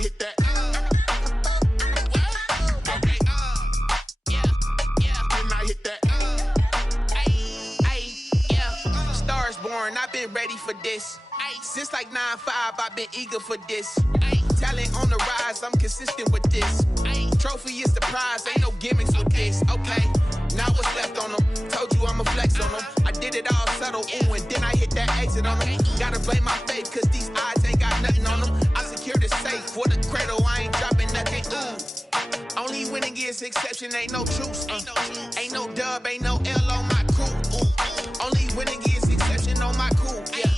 hit that. Stars born, I've been ready for this. Since like 9-5, I've been eager for this. Talent on the rise, I'm consistent with this. Trophy is the prize, ain't no gimmicks with this. Okay, now what's left on them? Told you I'ma flex on them. I did it all subtle, ooh, and then I hit that exit on them. Gotta blame my faith, cause these odds ain't got nothing on them. I secure the safe for the cradle, I ain't dropping nothing, ooh. Only winning is exception, ain't no truce. Ain't no dub, ain't no L on my crew. Ooh. Only winning is exception on my crew. Yeah.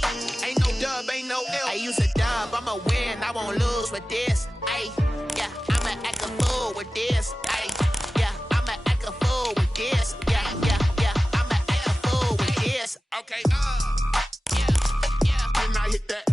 Ain't no dub, ain't no L. I use a dub, I'ma win, I won't lose with this. Ay, yeah, I'ma act a fool with this. Ay, yeah, I'ma act a fool with this. Yeah, yeah, yeah, I'ma act a fool with this. Okay, yeah, yeah. Then I hit that.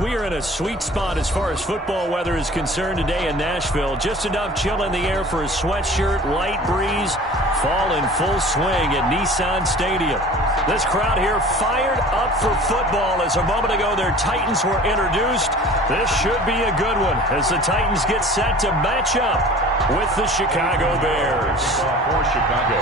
We are in a sweet spot as far as football weather is concerned today in Nashville. Just enough chill in the air for a sweatshirt, light breeze, fall in full swing at Nissan Stadium. This crowd here fired up for football as a moment ago their Titans were introduced. This should be a good one as the Titans get set to match up with the Chicago Bears. For Chicago.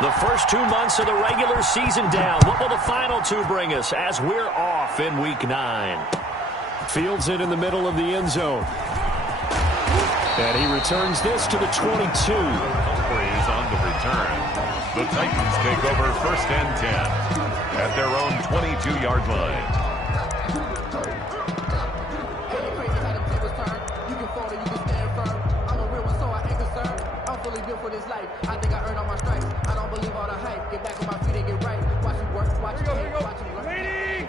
The first 2 months of the regular season down. What will the final two bring us as we're off in Week 9? Fields it in the middle of the end zone. And he returns this to the 22. Humphrey is on the return. The Titans take over first and 10 at their own 22-yard line. For this life, I think I earned all my stripes. I don't believe all the hype. Get back on my feet and get right. Watch it work, watch it take, watch it work. Waiting!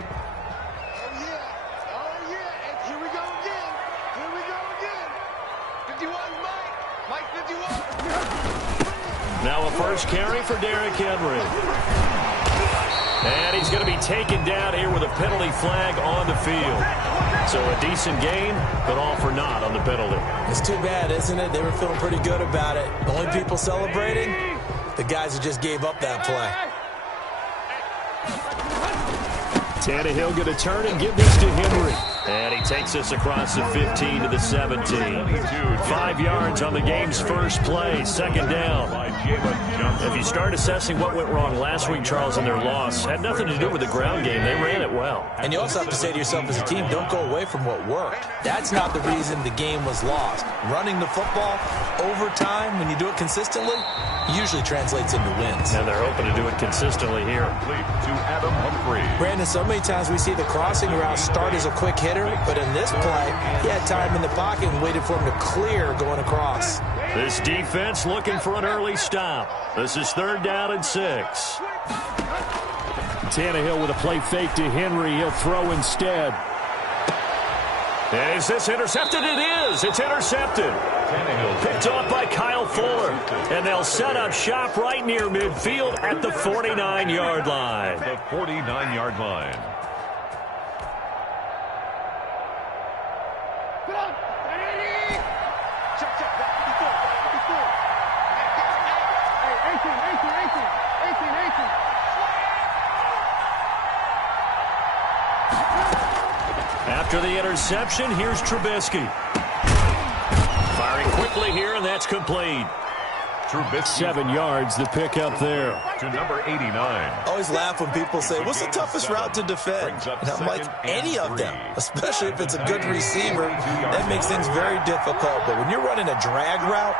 Oh yeah, and here we go again. Here we go again. 51, Mike 51. Now a first carry for Derrick Henry. And he's going to be taken down here with a penalty flag on the field. So a decent game, but all for naught on the penalty. It's too bad, isn't it? They were feeling pretty good about it. The only people celebrating, the guys who just gave up that play. Tannehill going to turn and give this to Henry. And he takes us across the 15 to the 17. 5 yards on the game's first play, second down. If you start assessing what went wrong last week, Charles, in their loss, had nothing to do with the ground game. They ran it well. And you also have to say to yourself as a team, don't go away from what worked. That's not the reason the game was lost. Running the football over time, when you do it consistently, usually translates into wins. And they're hoping to do it consistently here. To Adam Humphrey. Brandon, so many times we see the crossing route start as a quick hitter, but in this play, he had time in the pocket and waited for him to clear going across. This defense looking for an early stop. This is 3rd down and 6. Tannehill with a play fake to Henry. He'll throw instead. And is this intercepted? It is. It's intercepted. Picked off by Kyle Fuller. And they'll set up shop right near midfield at the 49-yard line. The 49-yard line. After the interception, here's Trubisky. Firing quickly here, and that's complete. Trubisky. 7 yards, the pickup there. To number 89. Always laugh when people say, what's the toughest route to defend? And I'm like, any of them, especially if it's a good receiver. That makes things very difficult. But when you're running a drag route,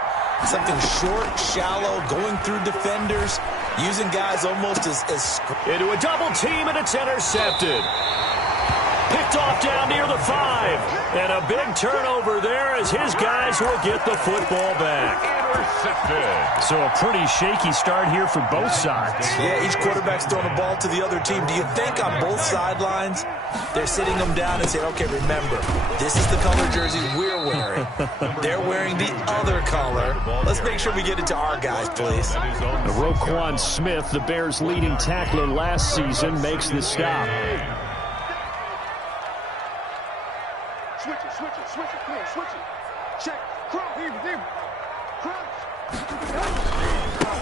Something short, shallow, going through defenders, using guys almost as into a double team, and it's intercepted. Picked off down near the 5. And a big turnover there as his guys will get the football back. Intercepted. So a pretty shaky start here for both sides. Yeah, each quarterback's throwing a ball to the other team. Do you think on both sidelines they're sitting them down and saying, okay, remember, this is the color jersey we're wearing. They're wearing the other color. Let's make sure we get it to our guys, please. Roquan Smith, the Bears' leading tackler last season, makes the stop. Switch it. Come on, switch it. Check.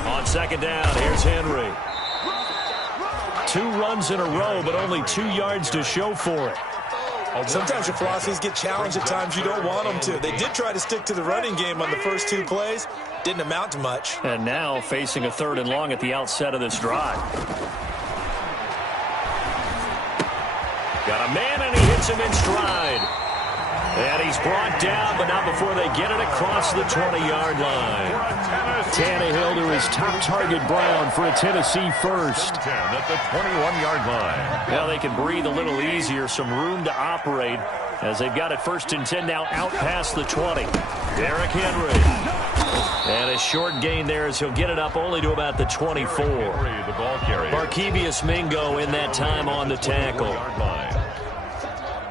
On second down, here's Henry. 2 runs in a row, but only 2 yards to show for it. Sometimes your philosophies get challenged at times you don't want them to. They did try to stick to the running game on the first 2 plays. Didn't amount to much. And now facing a 3rd and long at the outset of this drive. Got a man, and he hits him in stride. And he's brought down, but not before they get it across the 20-yard line. Tannehill to his top target, Brown, for a Tennessee first. 10 at the 21-yard line. Now they can breathe a little easier, some room to operate as they've got it 1st and 10 now out past the 20. Derrick Henry. And a short gain there as he'll get it up only to about the 24. The ball carrier. Barkevius Mingo in that time on the tackle.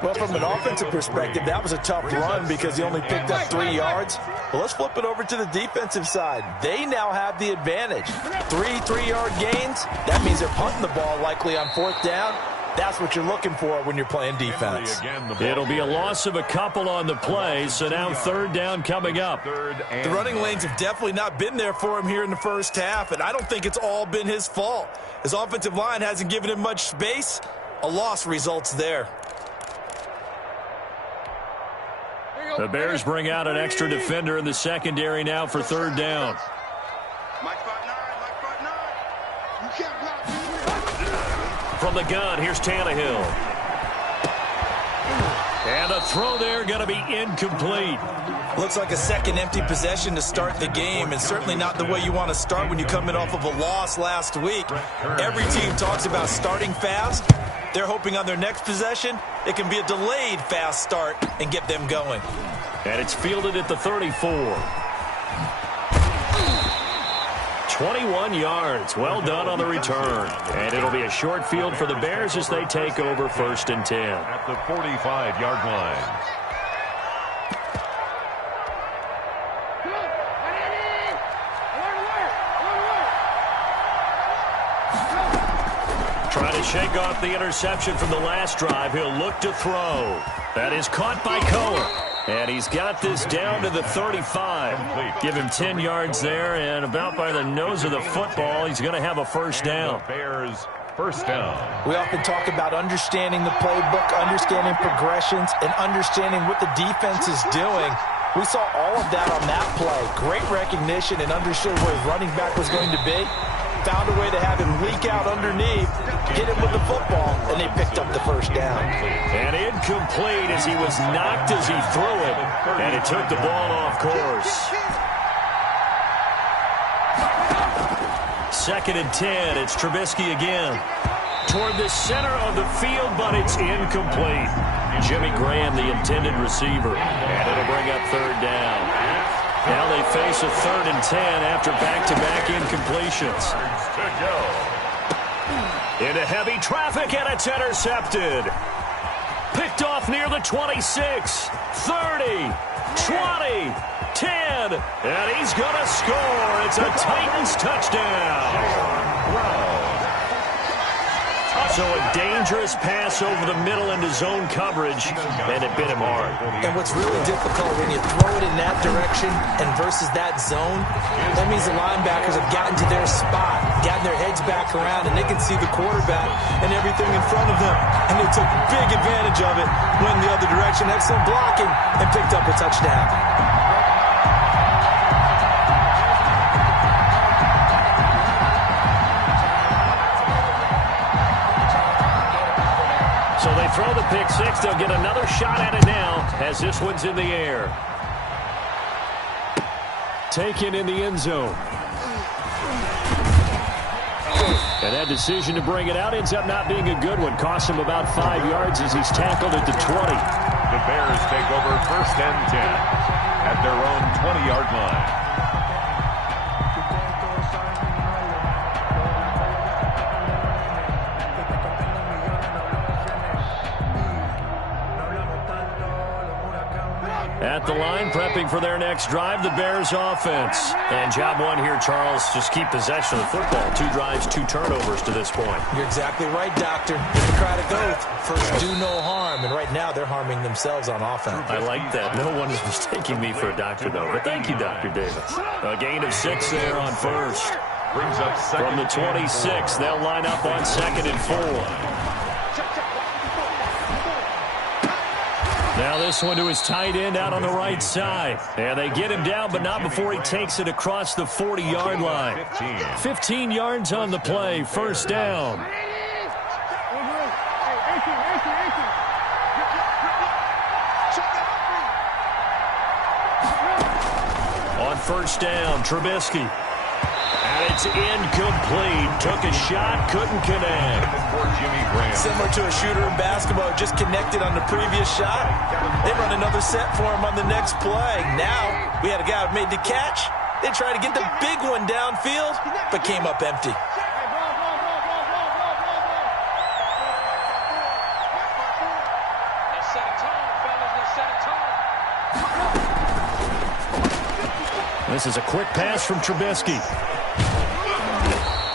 Well, from an offensive perspective, that was a tough run because he only picked up 3 yards. Well, let's flip it over to the defensive side. They now have the advantage. 3-3-yard gains. That means they're punting the ball likely on 4th down. That's what you're looking for when you're playing defense. It'll be a loss of a couple on the play, so now 3rd down coming up. The running lanes have definitely not been there for him here in the first half, and I don't think it's all been his fault. His offensive line hasn't given him much space. A loss results there. The Bears bring out an extra defender in the secondary now for 3rd down. From the gun, here's Tannehill. And a throw there going to be incomplete. Looks like a second empty possession to start the game, and certainly not the way you want to start when you come in off of a loss last week. Every team talks about starting fast. They're hoping on their next possession, it can be a delayed fast start and get them going. And it's fielded at the 34. 21 yards. Well done on the return. And it'll be a short field for the Bears as they take over 1st and 10. At the 45-yard line. Trying to shake off the interception from the last drive. He'll look to throw. That is caught by Cohen. And he's got this down to the 35. Give him 10 yards there, and about by the nose of the football, he's going to have a 1st down. Bears, 1st down. We often talk about understanding the playbook, understanding progressions, and understanding what the defense is doing. We saw all of that on that play. Great recognition and understood where his running back was going to be. Found a way to have him leak out underneath, hit him with the football, and they picked up the 1st down. And incomplete as he was knocked as he threw it, and it took the ball off course. 2nd and 10, it's Trubisky again. Toward the center of the field, but it's incomplete. Jimmy Graham, the intended receiver, and it'll bring up 3rd down. Now they face a 3rd and 10 after back-to-back incompletions. Into heavy traffic, and it's intercepted. Picked off near the 26, 30, 20, 10, and he's going to score. It's a Titans touchdown. So a dangerous pass over the middle into zone coverage, and it bit him hard. And what's really difficult when you throw it in that direction and versus that zone, that means the linebackers have gotten to their spot, gotten their heads back around, and they can see the quarterback and everything in front of them. And they took big advantage of it, went the other direction, excellent blocking, and picked up a touchdown. So they throw the pick six. They'll get another shot at it now as this one's in the air. taken in the end zone. And that decision to bring it out ends up not being a good one. Costs him about 5 yards as he's tackled at the 20. The Bears take over 1st and 10 at their own 20-yard line. At the line, prepping for their next drive, the Bears offense. And job one here, Charles, just keep possession of the football. 2 drives, 2 turnovers to this point. You're exactly right, Doctor. Hippocratic oath. First, do no harm. And right now, they're harming themselves on offense. I like that. No one is mistaking me for a doctor, though. But thank you, Dr. Davis. A gain of 6 there on first. Brings up second. From the 26, they'll line up on 2nd and 4. Now this one to his tight end out on the right side. And they get him down, but not before he takes it across the 40-yard line. 15 yards on the play, 1st down. On 1st down, Trubisky. And it's incomplete. Took a shot, couldn't connect. Similar to a shooter in basketball, just connected on the previous shot. They run another set for him on the next play. Now, we had a guy who made the catch. They tried to get the big one downfield, but came up empty. This is a quick pass from Trubisky.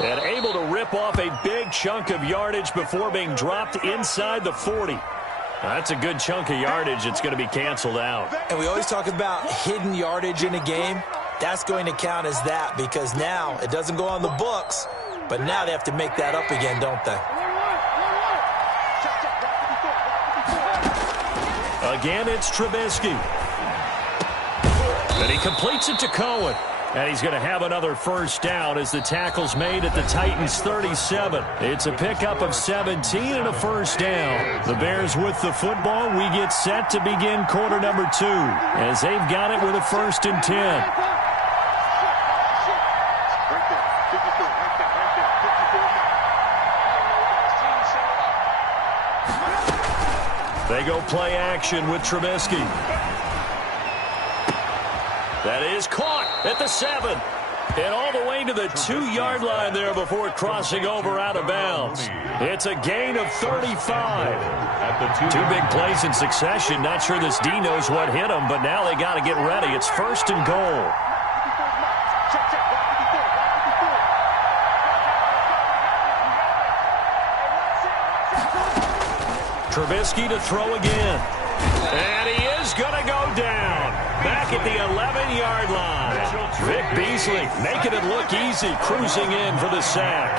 And able to rip off a big chunk of yardage before being dropped inside the 40. That's a good chunk of yardage. It's going to be canceled out. And we always talk about hidden yardage in a game. That's going to count as that because now it doesn't go on the books, but now they have to make that up again, don't they? Again, it's Trubisky. And he completes it to Cohen. And he's going to have another 1st down as the tackle's made at the Titans' 37. It's a pickup of 17 and a 1st down. The Bears with the football. We get set to begin quarter number 2 as they've got it with a 1st and 10. They go play action with Trubisky. That is caught at the 7. And all the way to the 2-yard line there before crossing over out of bounds. It's a gain of 35. Two big plays in succession. Not sure this D knows what hit him, but now they got to get ready. It's 1st and goal. Trubisky to throw again. And he is going to go down. Back at the 11-yard line. Vic Beasley making it look easy, cruising in for the sack.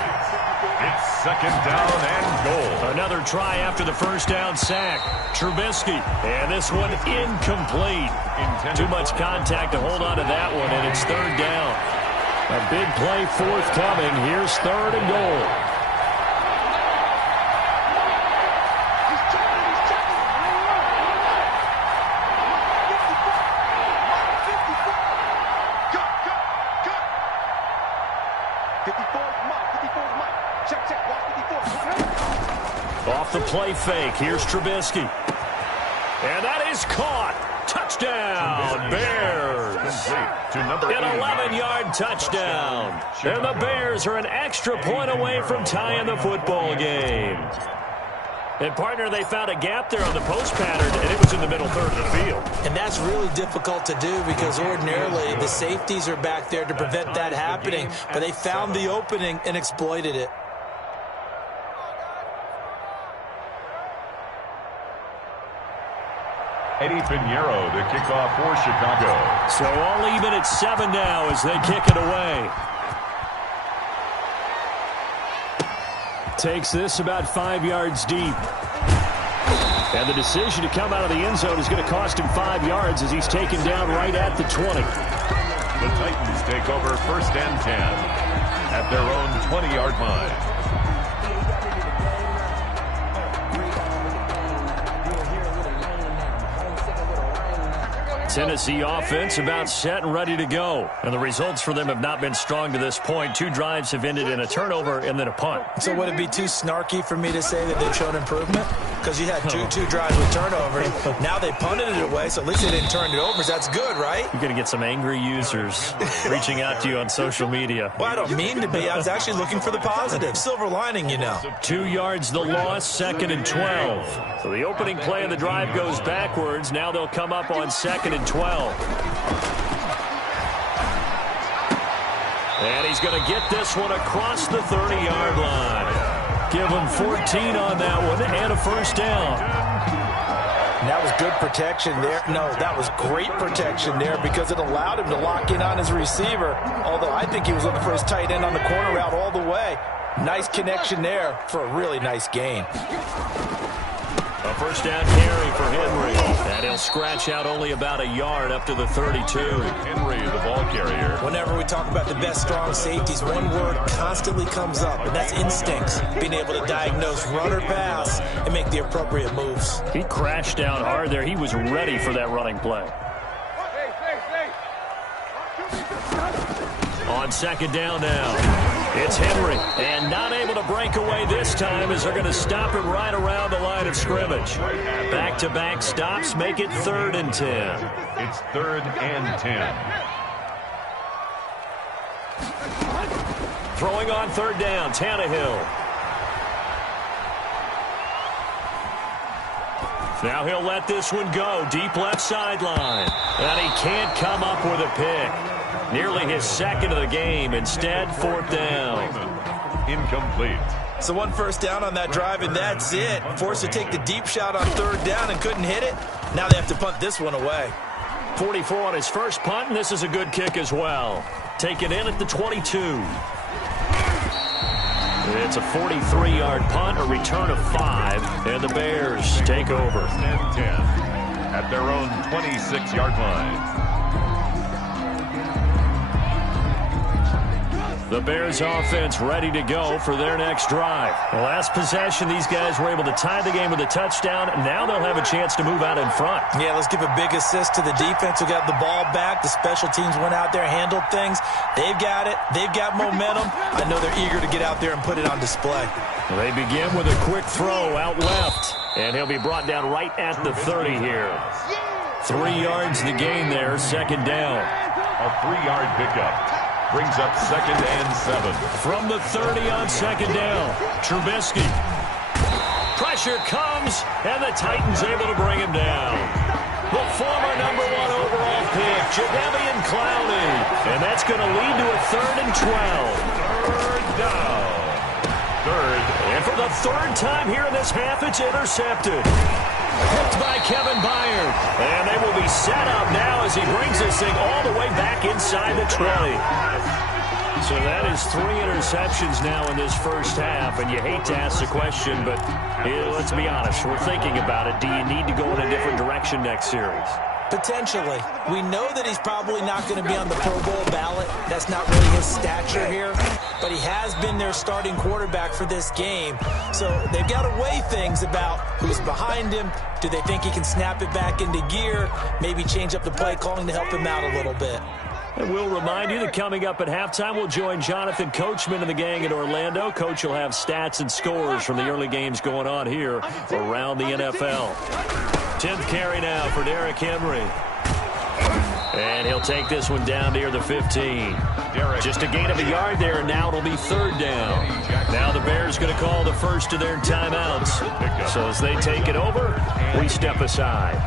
It's 2nd down and goal. Another try after the 1st down sack. Trubisky, and this one incomplete. Too much contact to hold on to that one, and it's 3rd down. A big play forthcoming. Here's 3rd and goal. Off the play fake, here's Trubisky. And that is caught. Touchdown, Bears. An 11-yard touchdown. And the Bears are an extra point away from tying the football game. And, partner, they found a gap there on the post pattern, and it was in the middle 3rd of the field. And that's really difficult to do because ordinarily the safeties are back there to prevent that happening. But they found the opening and exploited it. Eddie Pinheiro, the kickoff for Chicago. So all even at 7 now as they kick it away. Takes this about 5 yards deep. And the decision to come out of the end zone is going to cost him 5 yards as he's taken down right at the 20. The Titans take over 1st and 10 at their own 20-yard line. Tennessee offense about set and ready to go. And the results for them have not been strong to this point. 2 drives have ended in a turnover and then a punt. So would it be too snarky for me to say that they've shown improvement? Because you had two drives with turnovers. Now they punted it away, so at least they didn't turn it over. So that's good, right? You're going to get some angry users reaching out to you on social media. Well, I don't mean to be. I was actually looking for the positive. Silver lining, you know. 2 yards the loss, 2nd and 12. So the opening play of the drive goes backwards. Now they'll come up on 2nd and 12. And he's going to get this one across the 30-yard line. Give him 14 on that one and a first down. And that was good protection there. No, that was great protection there because it allowed him to lock in on his receiver. Although I think he was looking for his tight end on the corner route all the way. Nice connection there for a really nice gain. A first down carry for Henry. And he'll scratch out only about a yard up to the 32. Henry, the ball carrier. Whenever we talk about the best strong safeties, one word constantly comes up, and that's instincts. Being able to diagnose run or pass and make the appropriate moves. He crashed down hard there. He was ready for that running play. On 2nd down now. It's Henry, and not able to break away this time as they're going to stop him right around the line of scrimmage. Back-to-back stops make it 3rd and 10. It's 3rd and 10. Throwing on 3rd down, Tannehill. Now he'll let this one go, deep left sideline. And he can't come up with a pick. Nearly his 2nd of the game. Instead, 4th down. Incomplete. So 1 first down on that drive, and that's it. Forced to take the deep shot on 3rd down and couldn't hit it. Now they have to punt this one away. 44 on his first punt, and this is a good kick as well. Taken in at the 22. It's a 43-yard punt, a return of 5, and the Bears take over. 10 at their own 26-yard line. The Bears offense ready to go for their next drive. The last possession, these guys were able to tie the game with a touchdown. Now they'll have a chance to move out in front. Yeah, let's give a big assist to the defense who got the ball back. The special teams went out there, handled things. They've got it. They've got momentum. I know they're eager to get out there and put it on display. They begin with a quick throw out left. And he'll be brought down right at the 30 here. 3 yards the gain there, 2nd down. A 3-yard pickup. Brings up 2nd and 7. From the 30 on 2nd down, Trubisky. Pressure comes, and the Titans able to bring him down. The former #1 overall pick, Jadeveon Clowney. And that's going to lead to a 3rd and 12. 3rd down. 3rd. And for the 3rd time here in this half, it's intercepted. Picked by Kevin Byard. And they will be set up now as he brings this thing all the way back inside the 20. So that is 3 interceptions now in this first half. And you hate to ask the question, but let's be honest. We're thinking about it. Do you need to go in a different direction next series? Potentially. We know that he's probably not going to be on the Pro Bowl ballot. That's not really his stature here. But he has been their starting quarterback for this game. So they've got to weigh things about who's behind him. Do they think he can snap it back into gear? Maybe change up the play calling to help him out a little bit. And we'll remind you that coming up at halftime, we'll join Jonathan Coachman and the gang in Orlando. Coach will have stats and scores from the early games going on here around the NFL. 10th carry now for Derrick Henry. And he'll take this one down near the 15. Just a gain of a yard there, and now it'll be 3rd down. Now the Bears going to call the first of their timeouts. So as they take it over, we step aside.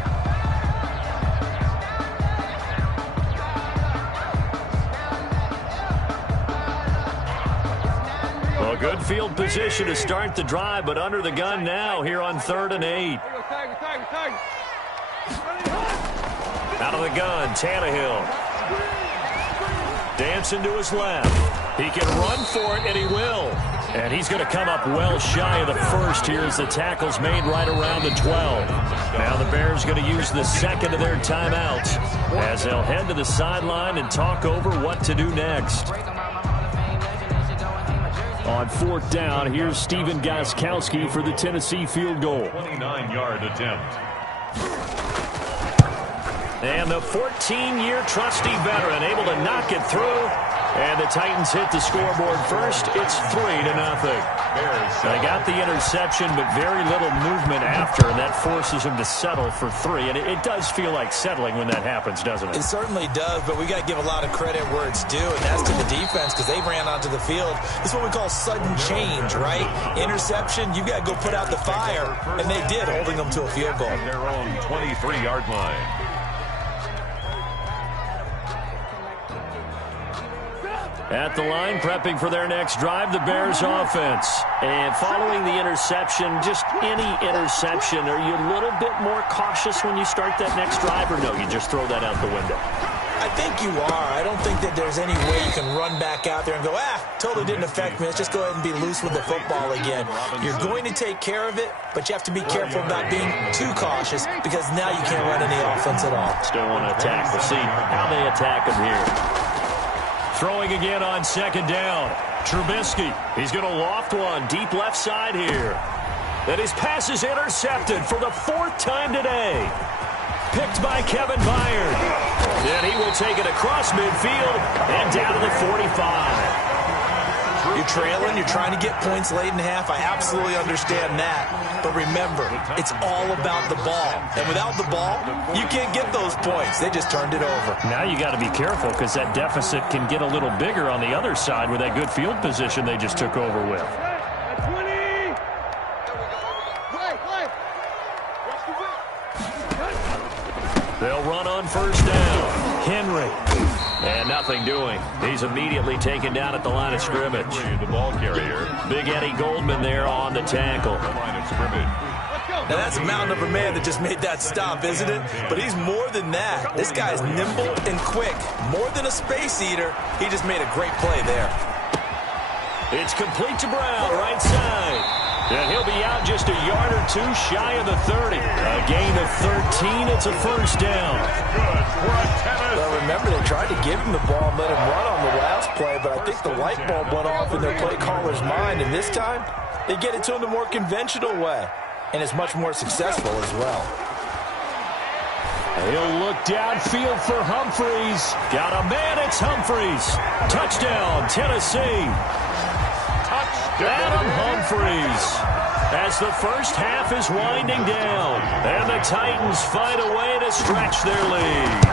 Well, good field position to start the drive, but under the gun now here on 3rd and 8. Out of the gun, Tannehill. Dancing to his left. He can run for it, and he will. And he's going to come up well shy of the first here as the tackle's made right around the 12. Now the Bears going to use the 2nd of their timeouts as they'll head to the sideline and talk over what to do next. On 4th down, here's Stephen Gostkowski for the Tennessee field goal. 29-yard attempt. And the 14-year trusty veteran able to knock it through. And the Titans hit the scoreboard first. It's 3-0. They got the interception, but very little movement after, and that forces them to settle for 3. And it does feel like settling when that happens, doesn't it? It certainly does, but we got to give a lot of credit where it's due, and that's to the defense because they ran onto the field. This is what we call sudden change, right? Interception, you got to go put out the fire, and they did, holding them to a field goal. Their own 23-yard line. At the line, prepping for their next drive, the Bears offense. And following the interception, just any interception, are you a little bit more cautious when you start that next drive, or no, you just throw that out the window? I think you are. I don't think that there's any way you can run back out there and go, totally didn't affect me. Let's just go ahead and be loose with the football again. You're going to take care of it, but you have to be careful about being too cautious because now you can't run any offense at all. Still want to attack. We'll see how they attack them here. Throwing again on second down. Trubisky. He's going to loft one deep left side here. And his pass is intercepted for the 4th time today. Picked by Kevin Byard. And he will take it across midfield and down to the 45. You're trailing. You're trying to get points late in half. I absolutely understand that. But remember, it's all about the ball. And without the ball, you can't get those points. They just turned it over. Now you got to be careful because that deficit can get a little bigger on the other side with that good field position they just took over with. They'll run on first down. Henry. And nothing doing. He's immediately taken down at the line of scrimmage. The ball carrier. Big Eddie Goldman there on the tackle. Line of scrimmage. Now that's a mountain of a man that just made that stop, isn't it? But he's more than that. This guy's nimble and quick. More than a space eater. He just made a great play there. It's complete to Brown, right side. And he'll be out just a yard or two shy of the 30. A gain of 13. It's a first down. Well, remember, they tried to give him the ball and let him run on the last play, but I think the light bulb went off in their play caller's mind. And this time, they get it to him the more conventional way. And it's much more successful as well. He'll look downfield for Humphreys. Got a man, it's Humphreys. Touchdown, Tennessee. Adam Humphreys as the first half is winding down. And the Titans find a way to stretch their lead.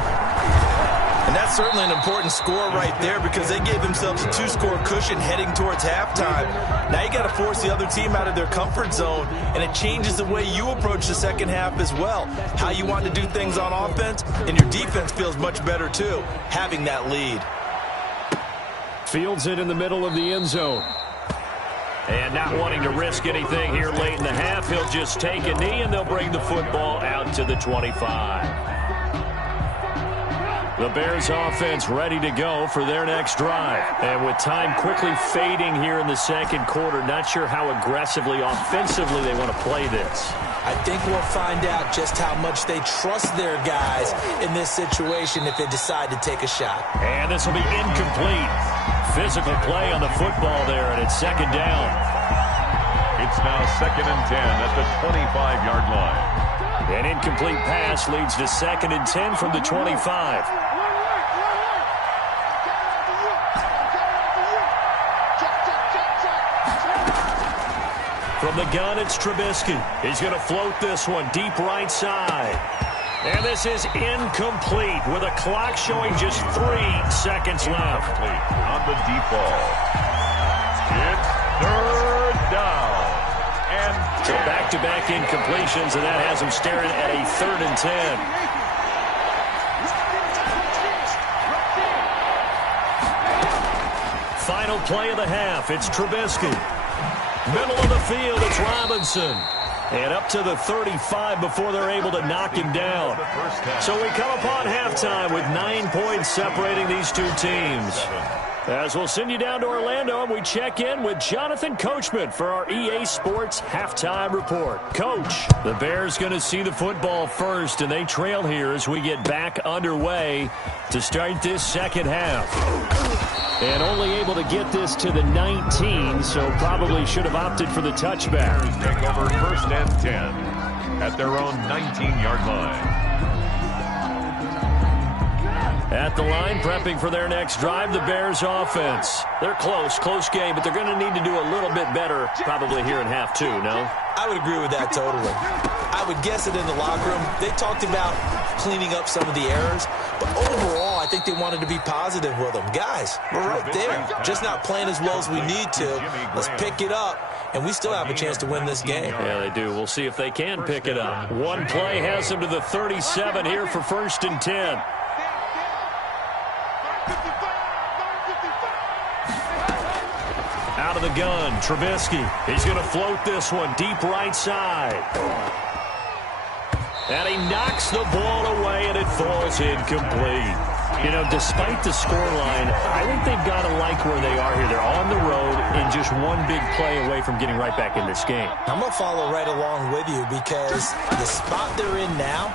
And that's certainly an important score right there because they gave themselves a 2-score cushion heading towards halftime. Now you got to force the other team out of their comfort zone, and it changes the way you approach the second half as well. How you want to do things on offense, and your defense feels much better too, having that lead. Fields it in the middle of the end zone. And not wanting to risk anything here late in the half, he'll just take a knee, and they'll bring the football out to the 25. The Bears offense ready to go for their next drive. And with time quickly fading here in the second quarter, not sure how aggressively, offensively they want to play this. I think we'll find out just how much they trust their guys in this situation if they decide to take a shot. And this will be incomplete. Physical play on the football there, and it's second down. It's now 2nd and 10 at the 25-yard line. An incomplete pass leads to 2nd and 10 from the 25. From the gun, it's Trubisky. He's going to float this one deep right side. And this is incomplete with a clock showing just 3 seconds left. On the deep ball. It's 3rd down. And so back-to-back incompletions, and that has him staring at a 3rd and 10. Final play of the half. It's Trubisky. Middle of the field, it's Robinson. And up to the 35 before they're able to knock him down. So we come upon halftime with 9 points separating these two teams. As we'll send you down to Orlando, and we check in with Jonathan Coachman for our EA Sports Halftime Report. Coach, the Bears going to see the football first, and they trail here as we get back underway to start this second half. And only able to get this to the 19, so probably should have opted for the touchback. Take over 1st and 10 at their own 19-yard line. At the line, prepping for their next drive, the Bears offense. They're close game, but they're going to need to do a little bit better probably here in half two, no? I would agree with that totally. I would guess that in the locker room, they talked about cleaning up some of the errors, but overall, I think they wanted to be positive with them. Guys, we're right there. Just not playing as well as we need to. Let's pick it up, and we still have a chance to win this game. Yeah, they do. We'll see if they can pick it up. One play has them to the 37 here for 1st and 10. Out of the gun, Trubisky. He's going to float this one deep right side. And he knocks the ball away, and it falls incomplete. You know, despite the scoreline, I think they've got to like where they are here. They're on the road and just one big play away from getting right back in this game. I'm going to follow right along with you because the spot they're in now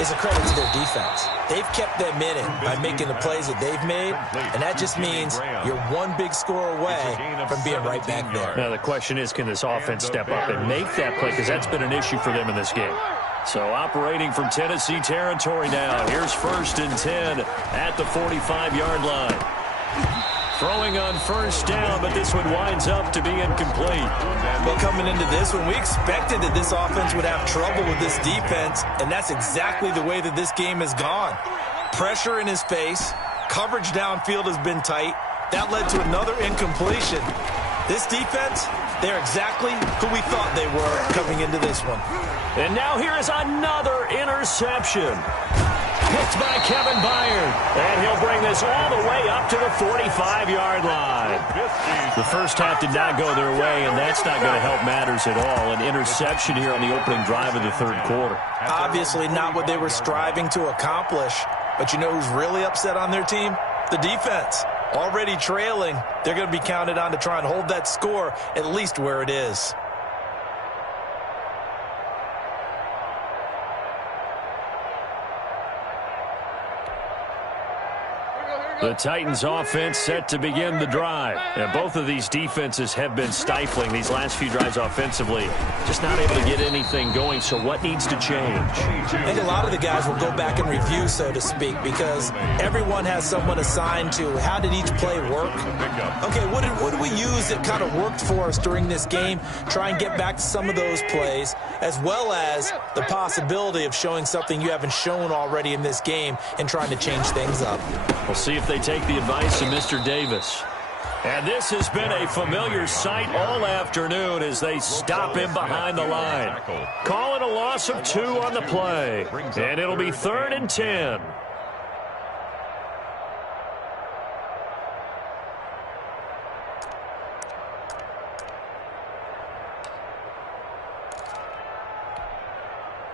is a credit to their defense. They've kept them in it by making the plays that they've made, and that just means you're one big score away from being right back there. Now, the question is, can this offense step up and make that play? Because that's been an issue for them in this game. So operating from Tennessee territory now. Here's 1st and 10 at the 45-yard line. Throwing on 1st down, but this one winds up to be incomplete. Well, coming into this one, we expected that this offense would have trouble with this defense, and that's exactly the way that this game has gone. Pressure in his face, coverage downfield has been tight. That led to another incompletion. This defense, they're exactly who we thought they were coming into this one. And now here is another interception. Picked by Kevin Byard. And he'll bring this all the way up to the 45-yard line. The first half did not go their way, and that's not going to help matters at all. An interception here on the opening drive of the 3rd quarter. Obviously not what they were striving to accomplish. But you know who's really upset on their team? The defense. Already trailing, they're going to be counted on to try and hold that score at least where it is. The Titans offense set to begin the drive. And both of these defenses have been stifling these last few drives offensively. Just not able to get anything going, so what needs to change? I think a lot of the guys will go back and review, so to speak, because everyone has someone assigned to how did each play work. Okay, what did we use that kind of worked for us during this game? Try and get back to some of those plays, as well as the possibility of showing something you haven't shown already in this game and trying to change things up. We'll see if they take the advice of Mr. Davis. And this has been a familiar sight all afternoon as they stop him behind the line. Call it a loss of 2 on the play. And it'll be 3rd and 10.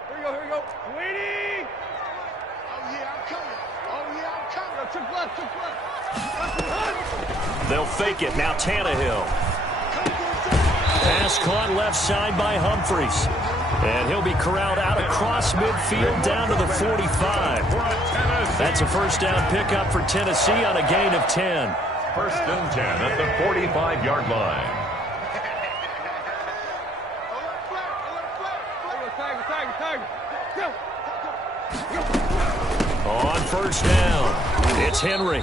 Here we go. Waiting. Oh, yeah, I'm coming. They'll fake it. Now Tannehill. Pass caught left side by Humphries. And he'll be corralled out across midfield down to the 45. That's a 1st down pickup for Tennessee on a gain of 10. 1st and 10 at the 45-yard line. On 1st down, it's Henry.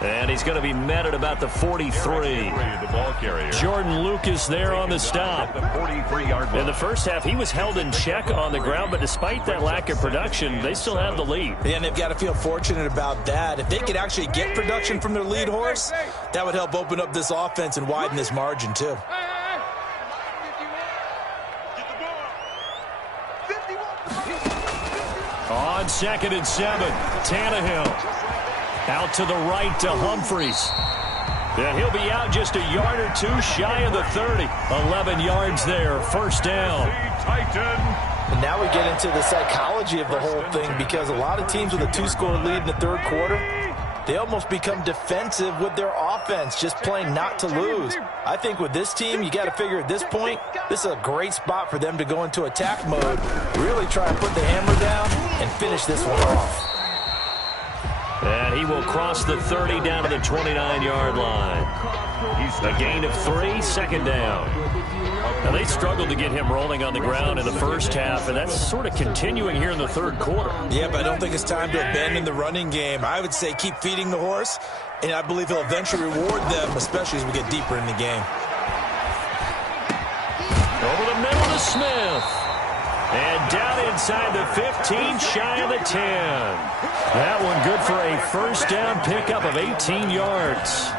And he's going to be met at about the 43. Jordan Lucas there on the stop. In the first half, he was held in check on the ground, but despite that lack of production, they still have the lead. And they've got to feel fortunate about that. If they could actually get production from their lead horse, that would help open up this offense and widen this margin, too. On 2nd and 7, Tannehill. Out to the right to Humphries. And he'll be out just a yard or 2 shy of the 30. 11 yards there, 1st down. And now we get into the psychology of the whole thing because a lot of teams with a 2-score lead in the 3rd quarter, they almost become defensive with their offense, just playing not to lose. I think with this team, you got to figure at this point, this is a great spot for them to go into attack mode, really try and put the hammer down and finish this one off. And he will cross the 30 down to the 29-yard line. A gain of 3, second down. Now, they struggled to get him rolling on the ground in the first half, and that's sort of continuing here in the third quarter. Yeah, but I don't think it's time to abandon the running game. I would say keep feeding the horse, and I believe he'll eventually reward them, especially as we get deeper in the game. Over the middle to Smith. And down inside the 15, shy of the 10. That one good for a first down pickup of 18 yards.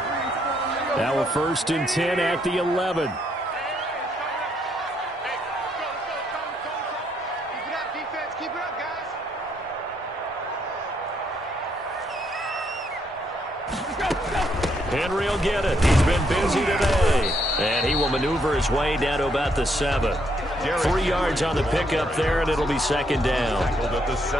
Now a 1st and 10 at the 11. Henry will get it. He's been busy today. And he will maneuver his way down to about the 7. 3 yards on the pickup there, and it'll be second down.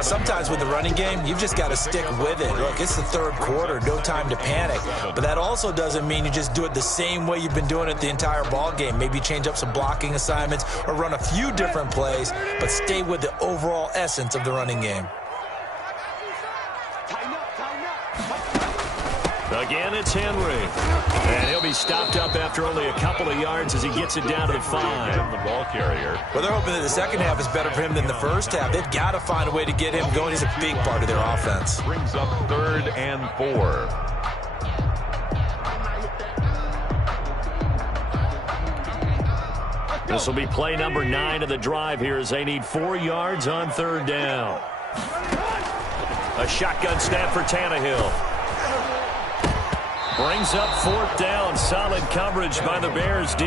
Sometimes with the running game, you've just got to stick with it. Look, it's the third quarter, no time to panic. But that also doesn't mean you just do it the same way you've been doing it the entire ball game. Maybe change up some blocking assignments or run a few different plays, but stay with the overall essence of the running game. Again, it's Henry. And he'll be stopped up after only a couple of yards as he gets it down to the 5. The ball carrier. Well, they're hoping that the second half is better for him than the first half. They've got to find a way to get him going. He's a big part of their offense. Brings up 3rd and 4. This will be play number 9 of the drive here as they need 4 yards on 3rd down. A shotgun snap for Tannehill. Brings up 4th down. Solid coverage by the Bears D.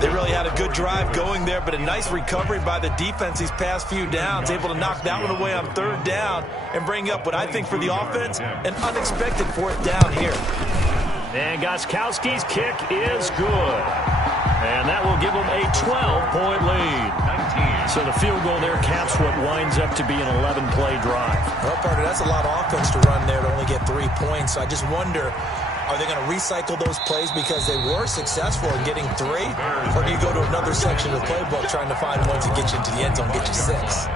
They really had a good drive going there, but a nice recovery by the defense these past few downs. Able to knock that one away on 3rd down and bring up what I think for the offense, an unexpected 4th down here. And Gostkowski's kick is good. And that will give them a 12-point lead. 19. So the field goal there caps what winds up to be an 11-play drive. Well, partner, that's a lot of offense to run there to only get 3 points. So I just wonder, are they going to recycle those plays because they were successful in getting 3? Or do you go to another section of the playbook trying to find one to get you into the end zone, get you 6?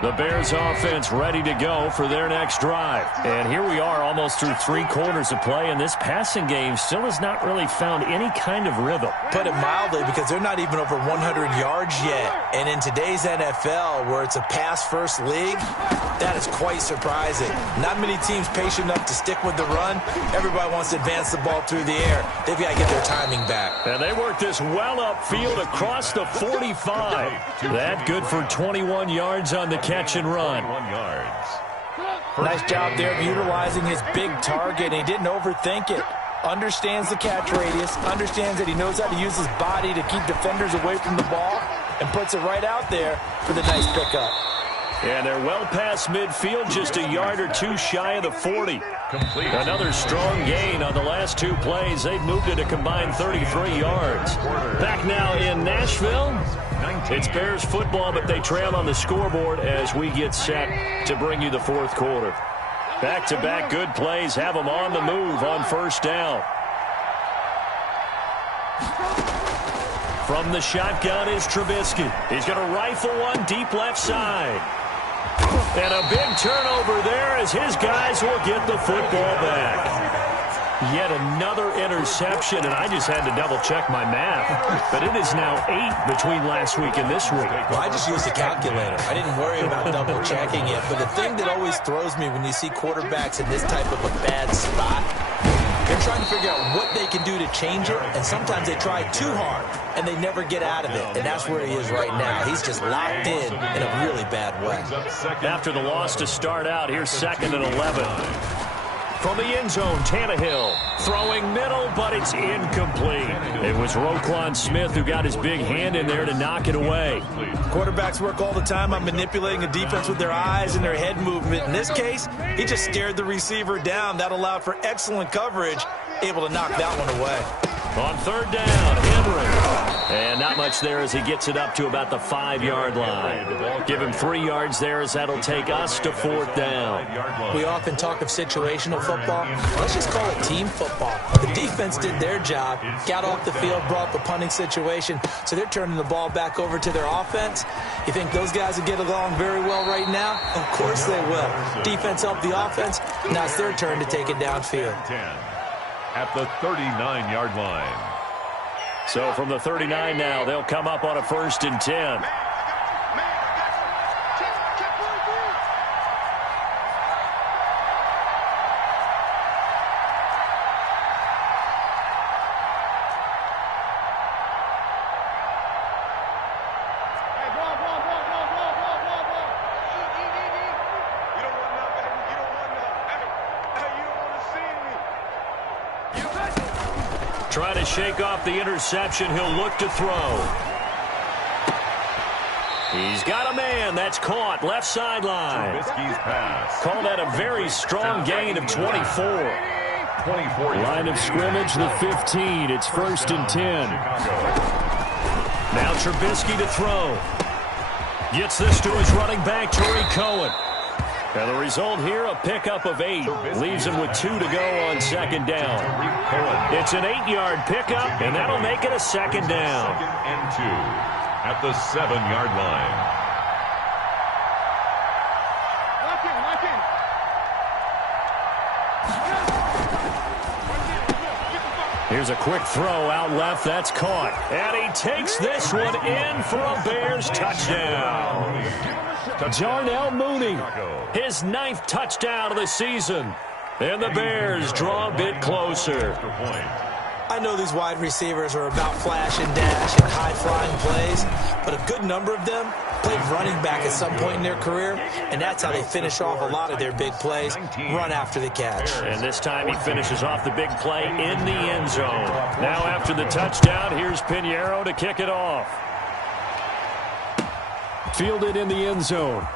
The Bears offense ready to go for their next drive. And here we are almost through 3 quarters of play, and this passing game still has not really found any kind of rhythm. Put it mildly, because they're not even over 100 yards yet. And in today's NFL, where it's a pass-first league, that is quite surprising. Not many teams patient enough to stick with the run. Everybody wants to advance the ball through the air. They've got to get their timing back. And they work this well upfield across the 45. That good for 21 yards on the catch and run. 1 yards. Nice job there of utilizing his big target. He didn't overthink it. Understands the catch radius. Understands that he knows how to use his body to keep defenders away from the ball. And puts it right out there for the nice pickup. And they're well past midfield, just a yard or 2 shy of the 40. Complete. Another strong gain on the last 2 plays. They've moved it a combined 33 yards. Back now in Nashville. It's Bears football, but they trail on the scoreboard as we get set to bring you the 4th quarter. Back-to-back good plays have them on the move on 1st down. From the shotgun is Trubisky. He's going to rifle one deep left side. And a big turnover there as his guys will get the football back. Yet another interception, and I just had to double-check my math. But it is now 8 between last week and this week. Well, I just used a calculator. I didn't worry about double-checking it. But the thing that always throws me when you see quarterbacks in this type of a bad spot, they're trying to figure out what they can do to change it, and sometimes they try too hard, and they never get out of it. And that's where he is right now. He's just locked in a really bad way. After the loss to start out, here's 2nd and 11. From the end zone, Tannehill throwing middle, but it's incomplete. It was Roquan Smith who got his big hand in there to knock it away. Quarterbacks work all the time on manipulating a defense with their eyes and their head movement. In this case, he just stared the receiver down. That allowed for excellent coverage, able to knock that one away. On third down, Henry. And not much there as he gets it up to about the 5-yard line. Give him 3 yards there as that'll take us to fourth down. We often talk of situational football. Let's just call it team football. The defense did their job, got off the field, brought the punting situation, so they're turning the ball back over to their offense. You think those guys will get along very well right now? Of course they will. Defense helped the offense. Now it's their turn to take it downfield. At the 39-yard line. So from the 39 now, they'll come up on a 1st and 10. Trying to shake off the interception. He'll look to throw. He's got a man. That's caught. Left sideline. Trubisky's pass. Call that a very strong gain of 24. Line of scrimmage, the 15. It's 1st and 10. Now Trubisky to throw. Gets this to his running back, Torrey Cohen. And the result here, a pickup of 8. Leaves him with 2 to go on 2nd down. It's an 8-yard pickup, and that'll make it a 2nd down. 2nd and 2 at the 7-yard line. Here's a quick throw out left. That's caught. And he takes this one in for a Bears touchdown. Darnell Mooney, his 9th touchdown of the season. And the Bears draw a bit closer. I know these wide receivers are about flash and dash and high-flying plays, but a good number of them played running back at some point in their career, and that's how they finish off a lot of their big plays, run after the catch. And this time he finishes off the big play in the end zone. Now after the touchdown, here's Pinheiro to kick it off. Fielded in the end zone.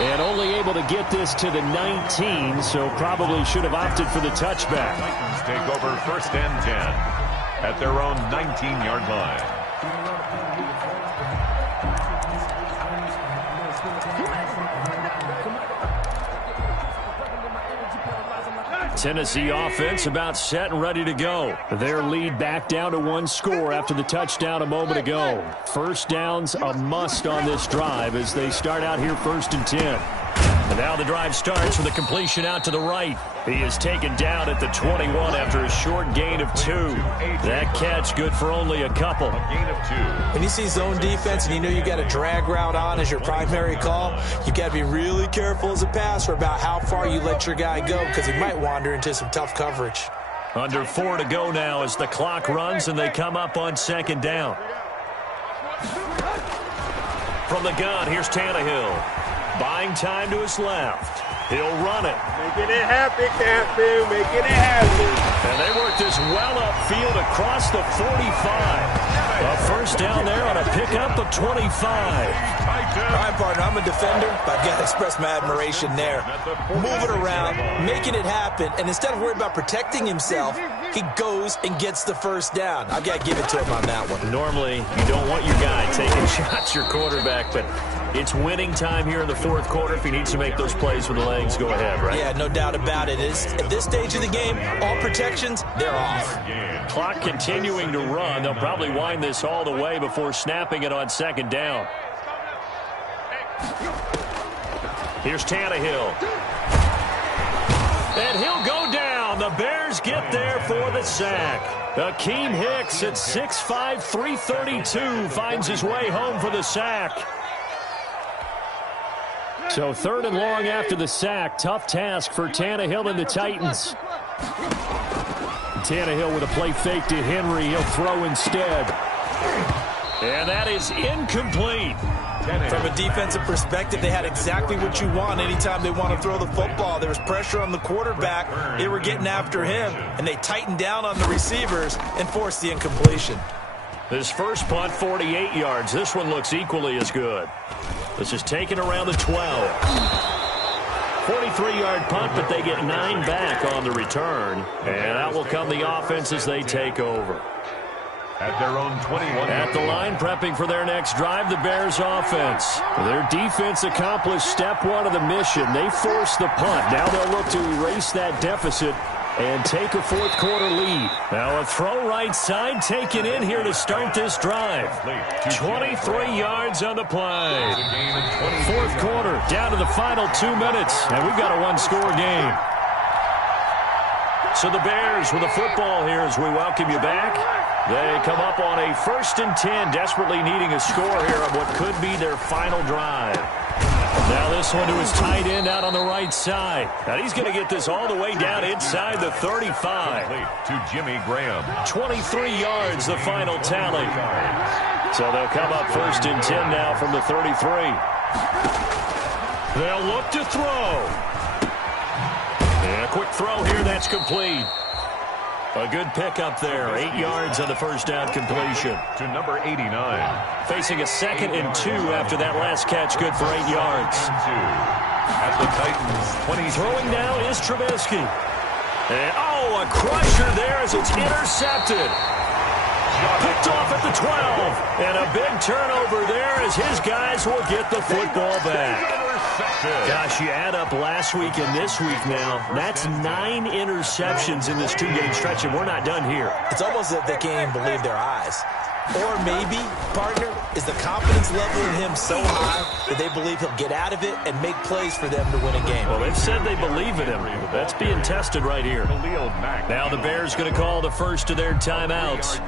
And only able to get this to the 19, so probably should have opted for the touchback. Titans take over 1st and 10 at their own 19-yard line. Tennessee offense about set and ready to go. Their lead back down to 1 score after the touchdown a moment ago. First down's a must on this drive as they start out here 1st and 10. And now the drive starts with a completion out to the right. He is taken down at the 21 after a short gain of 2. That catch good for only a couple. A gain of 2. When you see zone defense and you know you got a drag route on as your primary call, you got to be really careful as a passer about how far you let your guy go because he might wander into some tough coverage. Under 4 to go now as the clock runs and they come up on 2nd down. From the gun, here's Tannehill. Buying time to his left. He'll run it. Making it happen, Campbell. Making it happen. And they work this well upfield across the 45. A first down there on a pickup of 25. All right, partner, I'm a defender, but I've got to express my admiration there. Moving around, making it happen, and instead of worrying about protecting himself, he goes and gets the first down. I've got to give it to him on that one. Normally, you don't want your guy taking shots, your quarterback, but it's winning time here in the 4th quarter. If he needs to make those plays with the legs, go ahead, right? Yeah, no doubt about it. At this stage of the game, all protections, they're off. Clock continuing to run. They'll probably wind this all the way before snapping it on 2nd down. Here's Tannehill. And he'll go down. The Bears get there for the sack. Akeem Hicks at 6'5", 332 finds his way home for the sack. So 3rd and long after the sack. Tough task for Tannehill and the Titans. Tannehill with a play fake to Henry. He'll throw instead. And that is incomplete. From a defensive perspective, they had exactly what you want anytime they want to throw the football. There was pressure on the quarterback. They were getting after him, and they tightened down on the receivers and forced the incompletion. This first punt, 48 yards. This one looks equally as good. This is taken around the 12. 43-yard punt, but they get 9 back on the return. And out will come the offense as they take over. At their own 21. At the line, prepping for their next drive, the Bears offense. Their defense accomplished step 1 of the mission. They forced the punt. Now they'll look to erase that deficit and take a fourth-quarter lead. Now a throw right side taken in here to start this drive. 23 yards on the play. Fourth quarter, down to the final 2 minutes, and we've got a one-score game. So the Bears with the football here as we welcome you back. They come up on a 1st and 10, desperately needing a score here on what could be their final drive. Now this one to his tight end out on the right side. And he's going to get this all the way down inside the 35. To Jimmy Graham. 23 yards, the final tally. So they'll come up 1st and 10 now from the 33. They'll look to throw. And a quick throw here, that's complete. A good pickup there. 8 yards on the first down completion. To number 89. Facing a 2nd and 2 after that last catch. Good for 8 yards. At the Titans, 20. Throwing now is Trubisky. And, a crusher there as it's intercepted. Picked off at the 12. And a big turnover there as his guys will get the football back. Gosh, you add up last week and this week now, that's 9 interceptions in this 2-game stretch, and we're not done here. It's almost as if they can't even believe their eyes. Or maybe, partner, is the confidence level in him so high that they believe he'll get out of it and make plays for them to win a game. Well, they've said they believe in him. That's being tested right here. Now the Bears going to call the first of their timeouts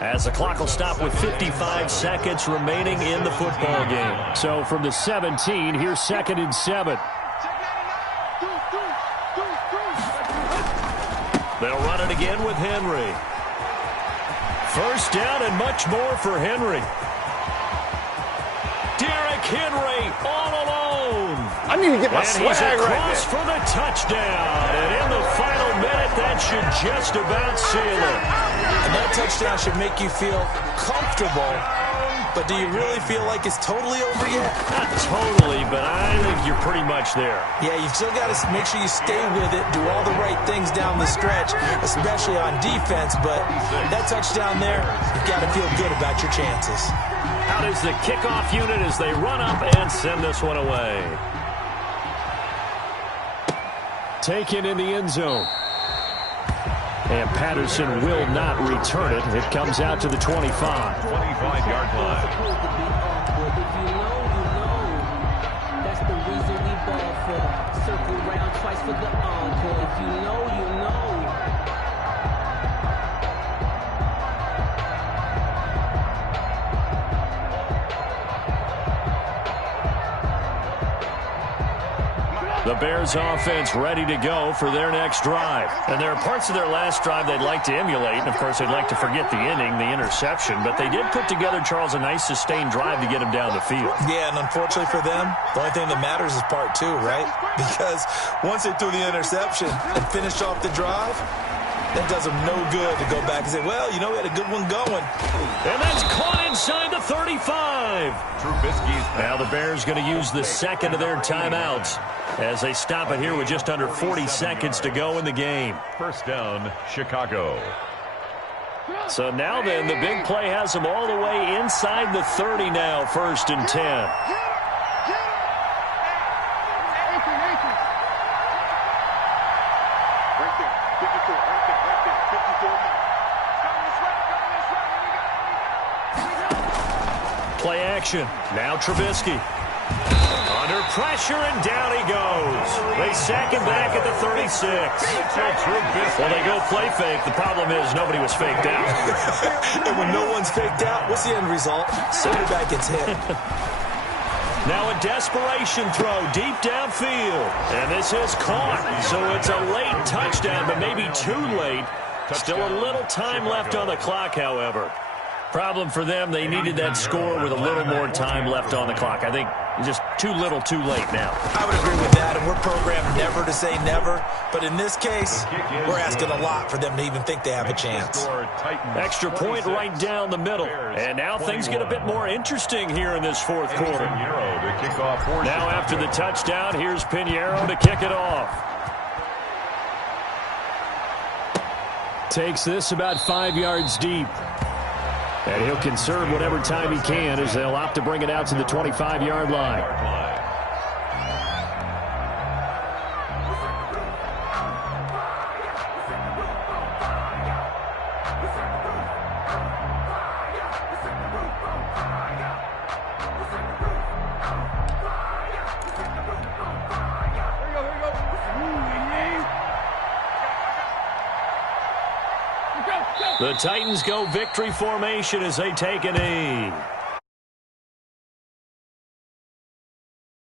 as the clock will stop with 55 seconds remaining in the football game. So from the 17, here's 2nd and 7. They'll run it again with Henry. First down and much more for Henry. Derrick Henry all alone. I need to get my swag right there. And he's across for the touchdown. And in the final minute, that should just about seal it. And that touchdown should make you feel comfortable. But do you really feel like it's totally over yet? Not totally, but I think you're pretty much there. Yeah, you've still got to make sure you stay with it, do all the right things down the stretch, especially on defense. But that touchdown there, you've got to feel good about your chances. Out is the kickoff unit as they run up and send this one away. Taken in the end zone. And Patterson will not return it. It comes out to the 25. 25-yard line. If you know, you know. That's the reason we ball for. Circle round twice for the encore. If you know, you know. The Bears offense ready to go for their next drive. And there are parts of their last drive they'd like to emulate. And, of course, they'd like to forget the inning, the interception. But they did put together, Charles, a nice sustained drive to get him down the field. Yeah, and unfortunately for them, the only thing that matters is part 2, right? Because once they threw the interception and finished off the drive, that does them no good to go back and say, well, you know, we had a good one going. And that's caught inside the 35. Trubisky's now the Bears going to use the 2nd of their timeouts as they stop it here with just under 40 seconds to go in the game. First down, Chicago. So now then, the big play has them all the way inside the 30 now, 1st and 10. Play action. Now Trubisky. Under pressure, and down he goes. They sack him back at the 36. Well, they go play fake. The problem is nobody was faked out. And when no one's faked out, what's the end result? Quarterback gets hit. Now a desperation throw deep downfield. And this is caught. So it's a late touchdown, but maybe too late. Still a little time left on the clock, however. Problem for them, they needed that score with a little more time left on the clock. I think just too little, too late now. I would agree with that, and we're programmed never to say never. But But in this case, we're asking a lot for them to even think they have a chance. Extra point right down the middle. And now things get a bit more interesting here in this fourth quarter. Now after the touchdown, here's Pinheiro to kick it off. Takes this about 5 yards deep. And he'll conserve whatever time he can as they'll opt to bring it out to the 25-yard line. The Titans go victory formation as they take a knee.